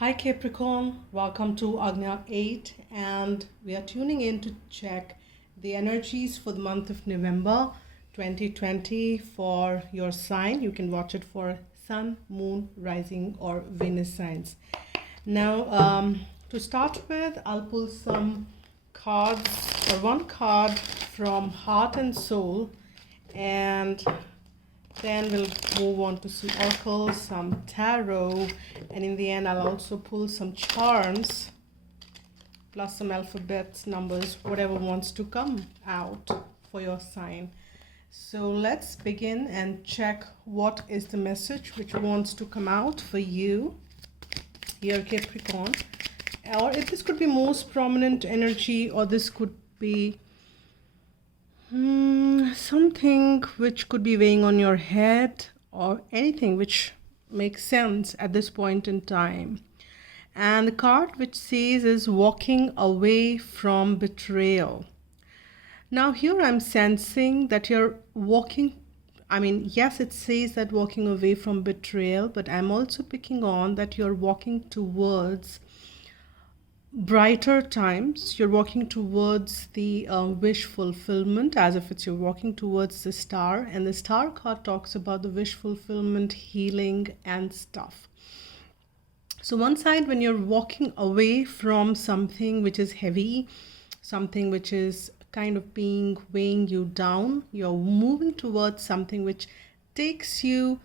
Hi Capricorn, welcome to Agnya 8 and we are tuning in to check the energies for the month of November 2020 for your sign. You can watch it for Sun, Moon, Rising or Venus signs. Now to start with, I'll pull some cards or one card from Heart and Soul, and then we'll move on to some oracles, some tarot, and in the end I'll also pull some charms plus some alphabets, numbers, whatever wants to come out for your sign. So let's begin and check what is the message which wants to come out for you here, Capricorn. Or if this could be most prominent energy, or this could be something which could be weighing on your head, or anything which makes sense at this point in time. And the card which says is walking away from betrayal. Now here I'm sensing that you're walking, yes, it says that walking away from betrayal, but I'm also picking on that you're walking towards brighter times. You're walking towards the wish fulfillment, as if you're walking towards the star, and the star card talks about the wish fulfillment, healing and stuff. So one side, when you're walking away from something which is heavy, something which is kind of weighing you down, you're moving towards something which takes you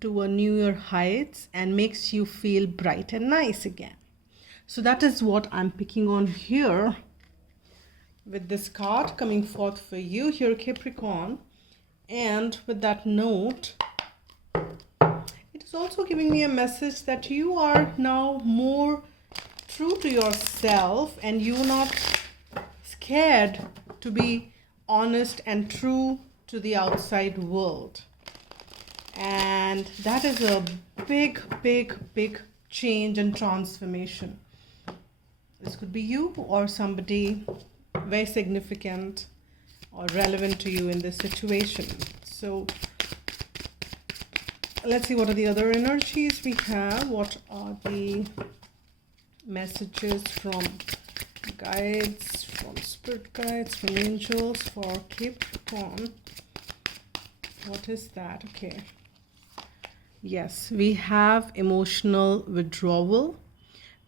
to a newer heights and makes you feel bright and nice again. So that is what I'm picking on here with this card coming forth for you here, Capricorn. And with that note, it is also giving me a message that you are now more true to yourself and you're not scared to be honest and true to the outside world. And that is a big change and transformation. This could be you or somebody very significant or relevant to you in this situation. So let's see what are the other energies we have. What are the messages from guides, from spirit guides, from angels for Capricorn? What is that? Okay. Yes, we have emotional withdrawal.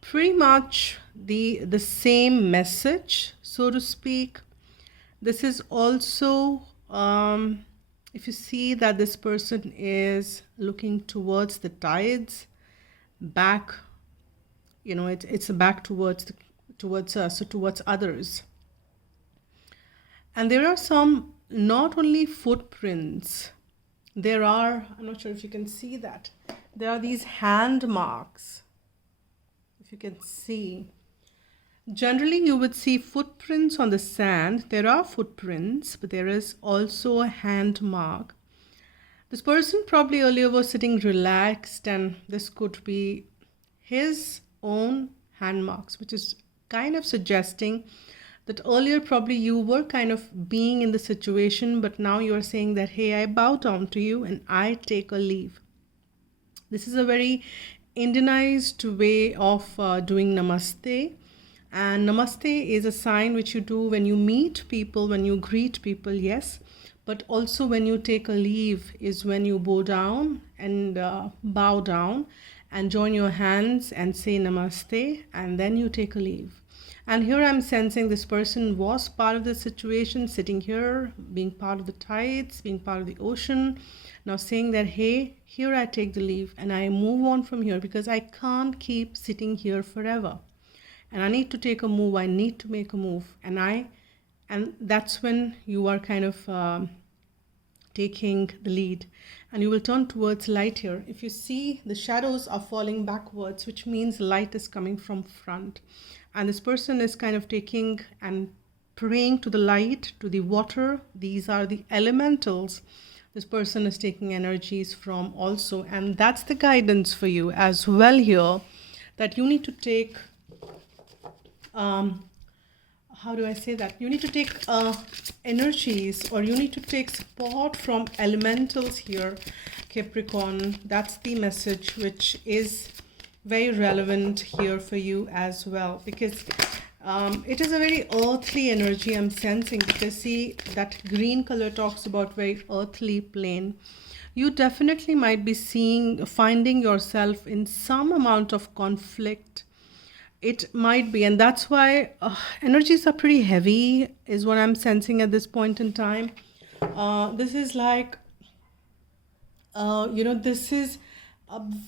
Pretty much the same message, so to speak. This is also, if you see that this person is looking towards the tides, back, it's back towards us, so towards others. And there are some, not only footprints, there are, I'm not sure if you can see that, there are these hand marks. If you can see, generally you would see footprints on the sand. There are footprints, but there is also a hand mark. This person probably earlier was sitting relaxed, and this could be his own hand marks, which is kind of suggesting that earlier probably you were kind of being in the situation, but now you are saying that, hey, I bow down to you and I take a leave. This is a very Indianized way of doing namaste, and namaste is a sign which you do when you meet people, when you greet people, yes, but also when you take a leave is when you bow down and and join your hands and say namaste, and then you take a leave. And here I'm sensing this person was part of the situation, sitting here, being part of the tides, being part of the ocean, now saying that, hey, here I take the leave and I move on from here because I can't keep sitting here forever. And I need to take a move. I need to make a move. And that's when you are kind of taking the lead. And you will turn towards light here. If you see, the shadows are falling backwards, which means light is coming from front. And this person is kind of taking and praying to the light, to the water. These are the elementals this person is taking energies from also. And that's the guidance for you as well here, that you need to take, how do I say that? You need to take energies, or you need to take support from elementals here, Capricorn. That's the message which is very relevant here for you as well, because it is a very earthly energy I'm sensing, because see, that green color talks about very earthly plane. You definitely might be finding yourself in some amount of conflict. It might be, and that's why energies are pretty heavy, is what I'm sensing at this point in time. This is like, this is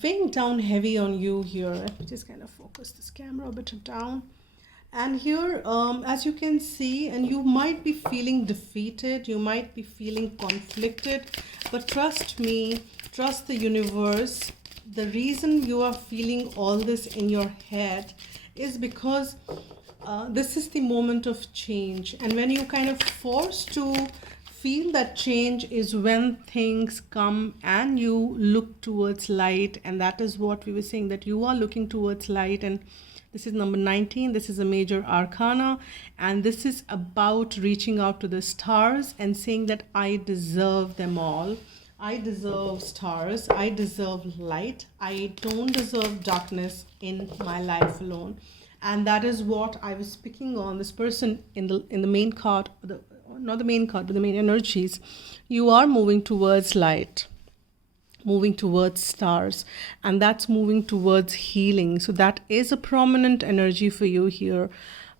weighing down heavy on you here. Let me just kind of focus this camera a bit down. And here, as you can see, and you might be feeling defeated, you might be feeling conflicted, but trust me, trust the universe. The reason you are feeling all this in your head is because this is the moment of change. And when you kind of forced to feel that change is when things come and you look towards light. And that is what we were saying, that you are looking towards light. And this is number 19. This is a major arcana. And this is about reaching out to the stars and saying that I deserve them all. I deserve stars. I deserve light. I don't deserve darkness in my life alone. And that is what I was picking on. This person in the main card, not the main card, but the main energies. You are moving towards light, moving towards stars, and that's moving towards healing. So that is a prominent energy for you here,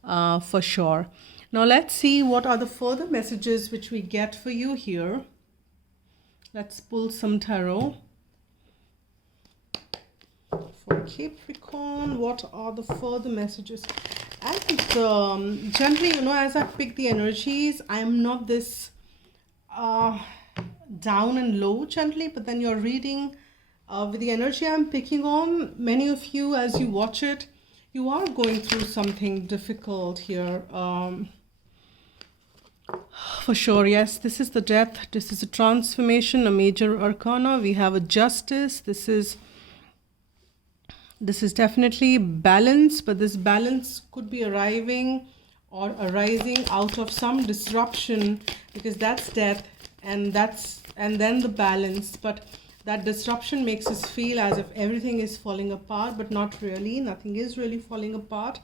for sure. Now let's see what are the further messages which we get for you here. Let's pull some tarot. For Capricorn, what are the further messages? And generally, as I pick the energies, I am not this down and low gently, but then you're reading with the energy I'm picking on. Many of you, as you watch it, you are going through something difficult here. For sure, yes, this is the death. This is a transformation, a major arcana. We have a justice. This is definitely balance, but this balance could be arriving or arising out of some disruption, because that's death and then the balance. But that disruption makes us feel as if everything is falling apart, but not really. Nothing is really falling apart.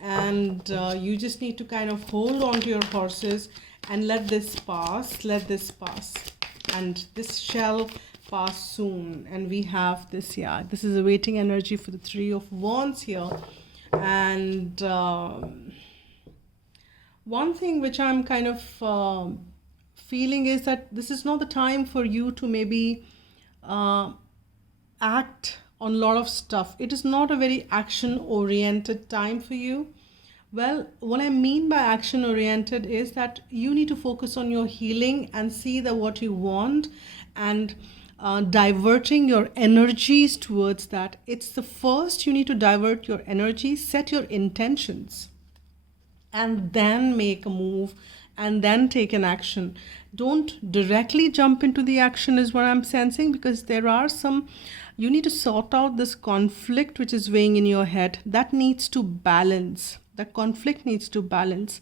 And you just need to kind of hold on to your horses and let this pass, and this shall pass soon. And we have this, this is a waiting energy for the Three of Wands here. And one thing which I'm kind of feeling is that this is not the time for you to maybe act on a lot of stuff. It is not a very action-oriented time for you. Well, what I mean by action-oriented is that you need to focus on your healing and see that what you want, and diverting your energies towards that. It's the first you need to divert your energies, set your intentions, and then make a move, and then take an action. Don't directly jump into the action is what I'm sensing, because there are you need to sort out this conflict which is weighing in your head. That needs to balance. The conflict needs to balance.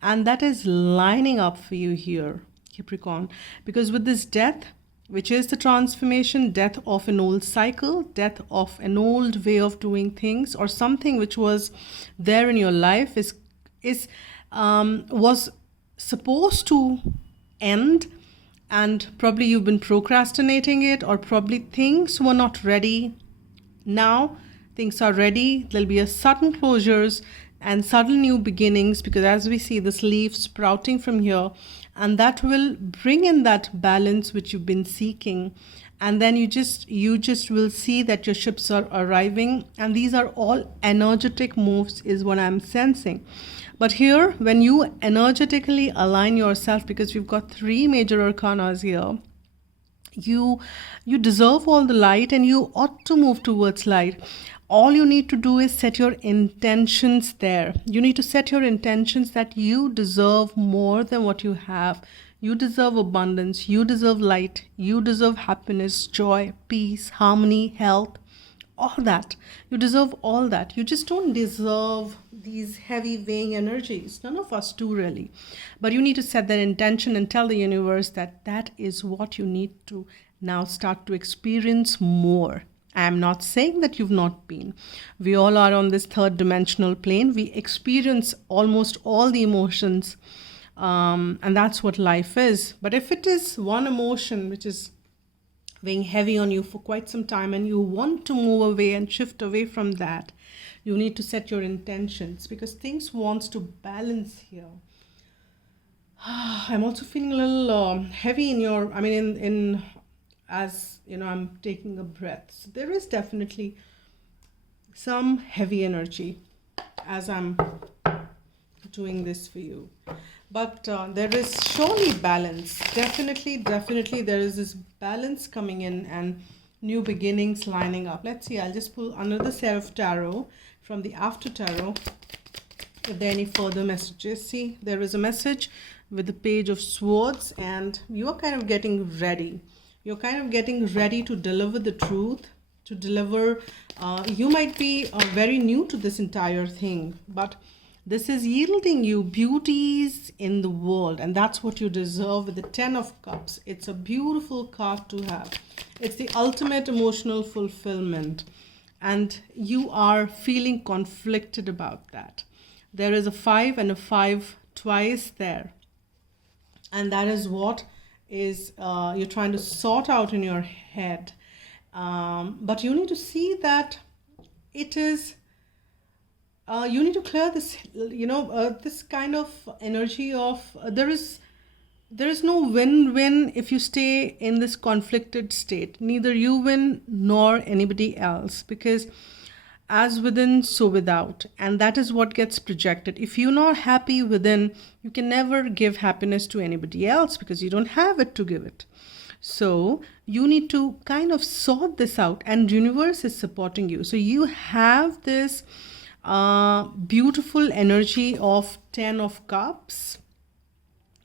And that is lining up for you here, Capricorn. Because with this death, which is the transformation, death of an old cycle, death of an old way of doing things, or something which was there in your life was supposed to end, and probably you've been procrastinating it, or probably things were not ready. Now things are ready. There'll be a sudden closures and sudden new beginnings, because as we see this leaf sprouting from here, and that will bring in that balance which you've been seeking. And then you just will see that your ships are arriving, and these are all energetic moves is what I'm sensing. But here, when you energetically align yourself, because we've got three major arcanas here, you deserve all the light, and you ought to move towards light. All you need to do is set your intentions there. You need to set your intentions that you deserve more than what you have. You deserve abundance. You deserve light. You deserve happiness, joy, peace, harmony, health, all that. You deserve all that. You just don't deserve these heavy weighing energies. None of us do really. But you need to set that intention and tell the universe that that is what you need to now start to experience more. I am not saying that you've not been. We all are on this third dimensional plane. We experience almost all the emotions, and that's what life is. But if it is one emotion which is weighing heavy on you for quite some time and you want to move away and shift away from that, you need to set your intentions, because things wants to balance here. I'm also feeling a little heavy in your, I mean, in as you know, I'm taking a breath. So there is definitely some heavy energy as I'm doing this for you. But there is surely balance. Definitely there is this balance coming in and new beginnings lining up. Let's see, I'll just pull another set of tarot from the After Tarot. If there are any further messages. See, there is a message with the Page of Swords, and you are kind of getting ready. You're kind of getting ready to deliver the truth, to deliver. You might be very new to this entire thing, but this is yielding you beauties in the world, and that's what you deserve with the Ten of Cups. It's a beautiful card to have. It's the ultimate emotional fulfillment, and you are feeling conflicted about that. There is a 5 and a 5 twice there, and that is what is you're trying to sort out in your head. But you need to see that it is you need to clear this, this kind of energy of there is no win-win if you stay in this conflicted state. Neither you win nor anybody else, because as within, so without. And that is what gets projected. If you're not happy within, you can never give happiness to anybody else because you don't have it to give it. So you need to kind of sort this out, and universe is supporting you. So you have this beautiful energy of 10 of Cups,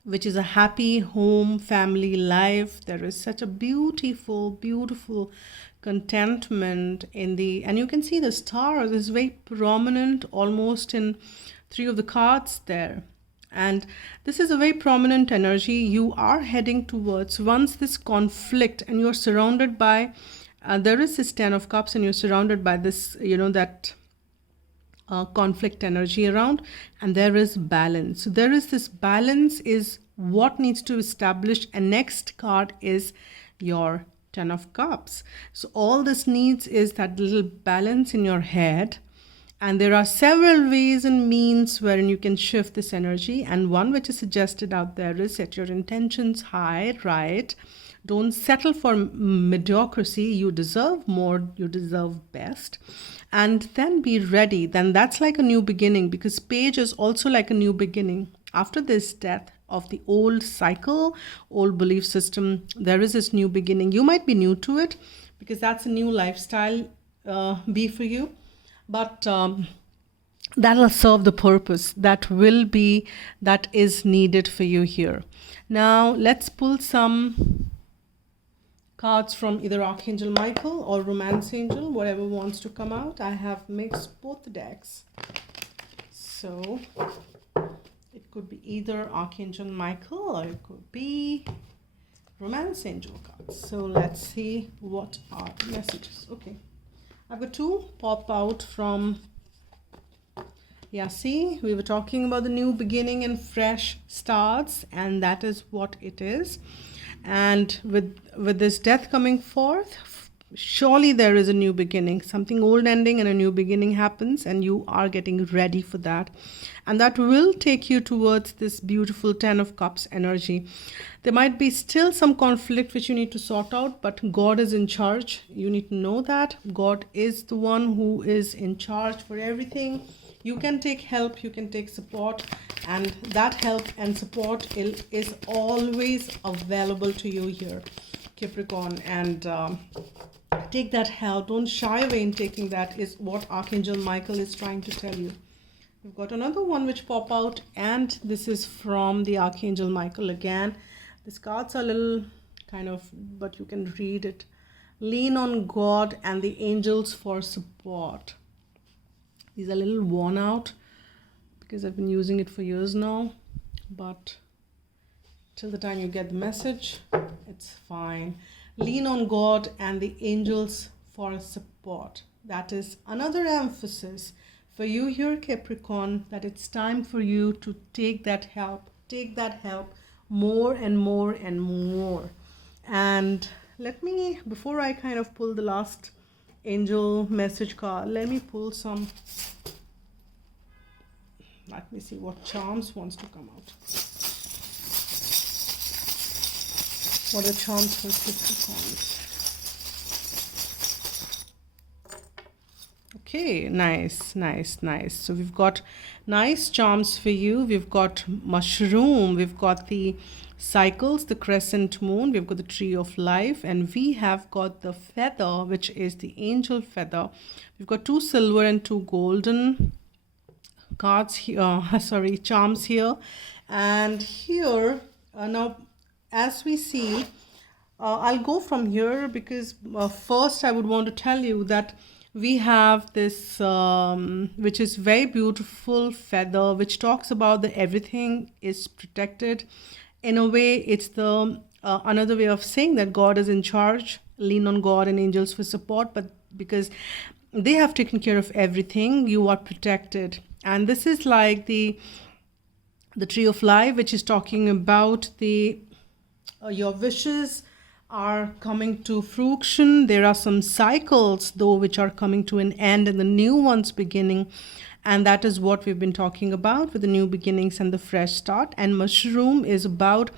which is a happy home, family life. There is such a beautiful contentment in the, and you can see the star is very prominent almost in 3 of the cards there. And this is a very prominent energy you are heading towards. Once this conflict, and you're surrounded by, there is this 10 of Cups, and you're surrounded by this, that conflict energy around, and there is balance. So there is this balance is what needs to establish, and next card is your 10 of Cups. So all this needs is that little balance in your head, and there are several ways and means wherein you can shift this energy, and one which is suggested out there is set your intentions high, right? Don't settle for mediocrity. You deserve more, you deserve best, and then be ready. Then that's like a new beginning, because Page is also like a new beginning. After this death of the old cycle, old belief system, there is this new beginning. You might be new to it because that's a new lifestyle be for you, but that'll serve the purpose that is needed for you here. Now let's pull some cards from either Archangel Michael or Romance Angel, whatever wants to come out. I have mixed both decks, so it could be either Archangel Michael or it could be Romance Angel cards. So let's see what are the messages. Okay, I've got 2 pop out from, yeah, see, we were talking about the new beginning and fresh starts, and that is what it is. And with this death coming forth, surely there is a new beginning. Something old ending and a new beginning happens, and you are getting ready for that. And that will take you towards this beautiful 10 of Cups energy. There might be still some conflict which you need to sort out, but God is in charge. You need to know that God is the one who is in charge for everything. You can take help, you can take support, and that help and support is always available to you here, Capricorn. And take that help. Don't shy away in taking that, is what Archangel Michael is trying to tell you. We've got another one which pop out, and this is from the Archangel Michael again. These cards are a little kind of, but you can read it. Lean on God and the angels for support. These are a little worn out because I've been using it for years now, but till the time you get the message, it's fine. Lean on God and the angels for support. That is another emphasis for you here, Capricorn, that it's time for you to take that help more and more and more. And let me, before I kind of pull the last angel message card, let me pull some, let me see what charms wants to come out. What are charms for Capricorn? Okay, nice. So we've got nice charms for you. We've got mushroom, we've got the cycles, the crescent moon, we've got the tree of life, and we have got the feather, which is the angel feather. We've got 2 silver and 2 golden cards here, charms here. And here, now as we see, I'll go from here because first I would want to tell you that we have this which is very beautiful feather, which talks about that everything is protected. In a way, it's the another way of saying that God is in charge. Lean on God and angels for support, but because they have taken care of everything, you are protected. And this is like the tree of life, which is talking about the your wishes are coming to fruition. There are some cycles though which are coming to an end and the new ones beginning, and that is what we've been talking about with the new beginnings and the fresh start. And mushroom is about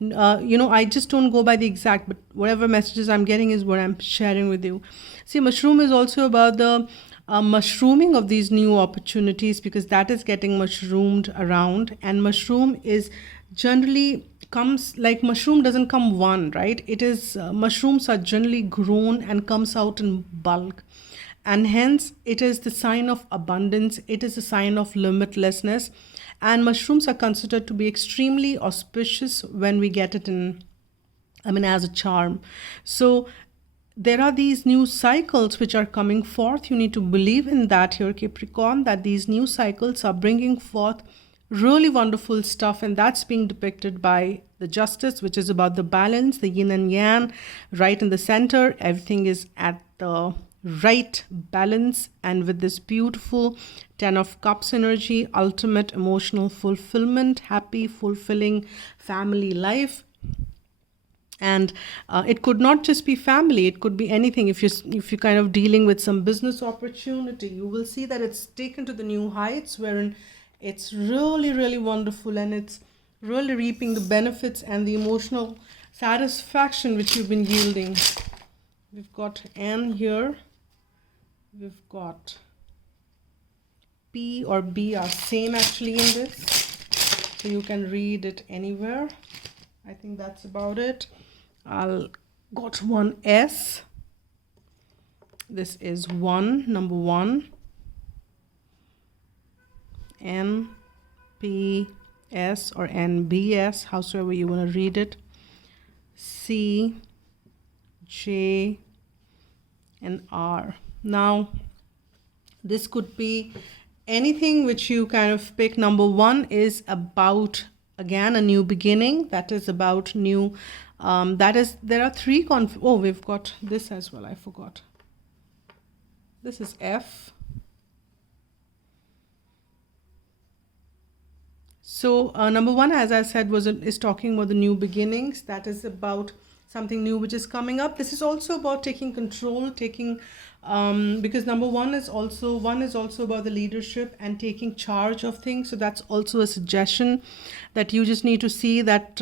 I just don't go by the exact, but whatever messages I'm getting is what I'm sharing with you. See, mushroom is also about the mushrooming of these new opportunities, because that is getting mushroomed around. And mushroom is generally comes, like, mushroom doesn't come one, right? It is mushrooms are generally grown and comes out in bulk, and hence it is the sign of abundance, it is a sign of limitlessness. And mushrooms are considered to be extremely auspicious when we get it in, as a charm. So there are these new cycles which are coming forth. You need to believe in that here, Capricorn, that these new cycles are bringing forth really wonderful stuff, and that's being depicted by the justice, which is about the balance, the yin and yang, right in the center. Everything is at the right balance, and with this beautiful 10 of cups energy, ultimate emotional fulfillment, happy, fulfilling family life. And it could not just be family, it could be anything. If you're kind of dealing with some business opportunity, you will see that it's taken to the new heights, wherein it's really, really wonderful, and it's really reaping the benefits and the emotional satisfaction which you've been yielding. We've got N here. We've got P or B are same actually in this. So you can read it anywhere. I think that's about it. I'll got one S. This is number 1. NPS or NBS, howsoever you want to read it. C, J, and R. Now, this could be anything which you kind of pick. Number 1 is about, again, a new beginning. That is about new, there are 3 we've got this as well, I forgot. This is F. So number 1, as I said, is talking about the new beginnings. That is about something new which is coming up. This is also about taking control, because number 1 is also about the leadership and taking charge of things. So that's also a suggestion that you just need to see that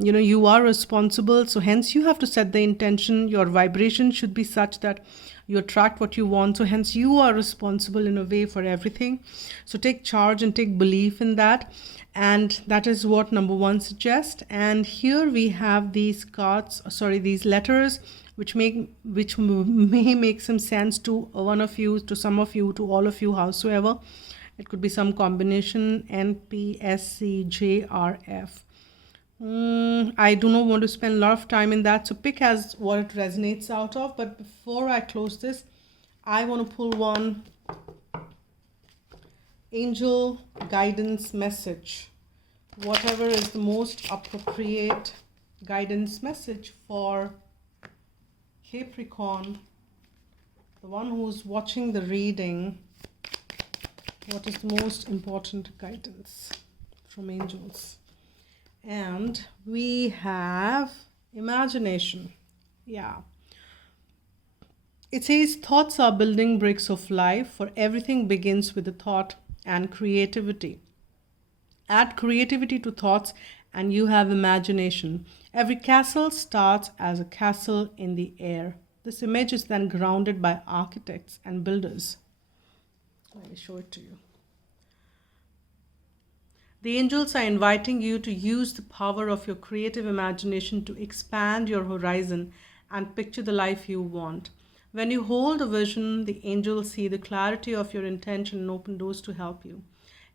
you are responsible. So hence you have to set the intention. Your vibration should be such that you attract what you want. So hence you are responsible in a way for everything. So take charge and take belief in that. And that is what number 1 suggests. And here we have these these letters, which may make some sense to one of you, to some of you, to all of you, howsoever. It could be some combination, N, P, S, C, J, R, F. I do not want to spend a lot of time in that, so pick as what it resonates out of. But before I close this, I want to pull one angel guidance message. Whatever is the most appropriate guidance message for Capricorn the one who's watching the reading, what is the most important guidance from angels? And we have imagination. Yeah. It says thoughts are building bricks of life, for everything begins with a thought and creativity. Add creativity to thoughts and you have imagination. Every castle starts as a castle in the air. This image is then grounded by architects and builders. Let me show it to you. The angels are inviting you to use the power of your creative imagination to expand your horizon and picture the life you want. When you hold a vision, the angels see the clarity of your intention and open doors to help you.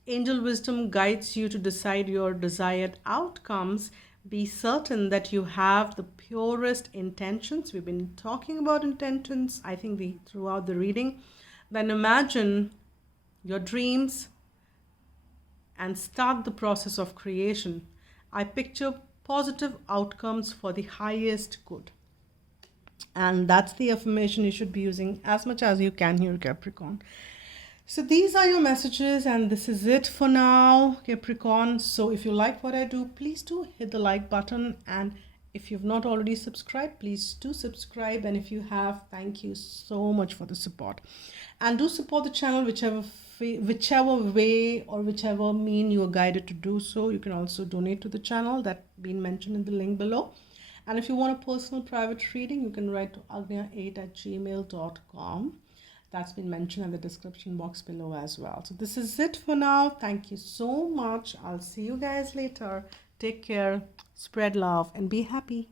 Angel wisdom guides you to decide your desired outcomes. Be certain that you have the purest intentions. We've been talking about intentions, I think, throughout the reading. Then imagine your dreams and start the process of creation. I picture positive outcomes for the highest good. And that's the affirmation you should be using as much as you can here, Capricorn. So these are your messages and this is it for now, Capricorn. So if you like what I do, please do hit the like button, and if you've not already subscribed, please do subscribe, and if you have, thank you so much for the support. And do support the channel whichever way or whichever mean you are guided to do so. You can also donate to the channel that been mentioned in the link below. And if you want a personal private reading, you can write to agnya8@gmail.com. That's been mentioned in the description box below as well. So this is it for now. Thank you so much. I'll see you guys later. Take care, spread love, and be happy.